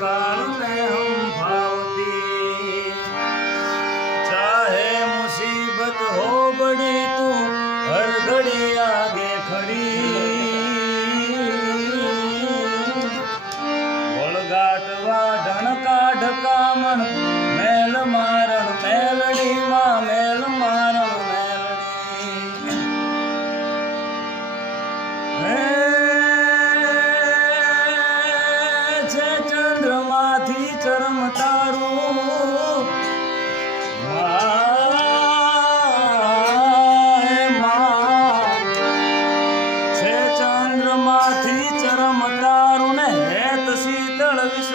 काल में हम भावती। चाहे मुसीबत हो बड़ी तू हर घड़ी आगे खड़ी। वळगाटवा ढणका ढकामण मेल मारण मेलडी मां मेल मारण मेलडी। છે ચંદ્રમાંથી ચરમ તારું છે ચંદ્રમાંથી ચરમ તારું ને હેત શીતળ વિષ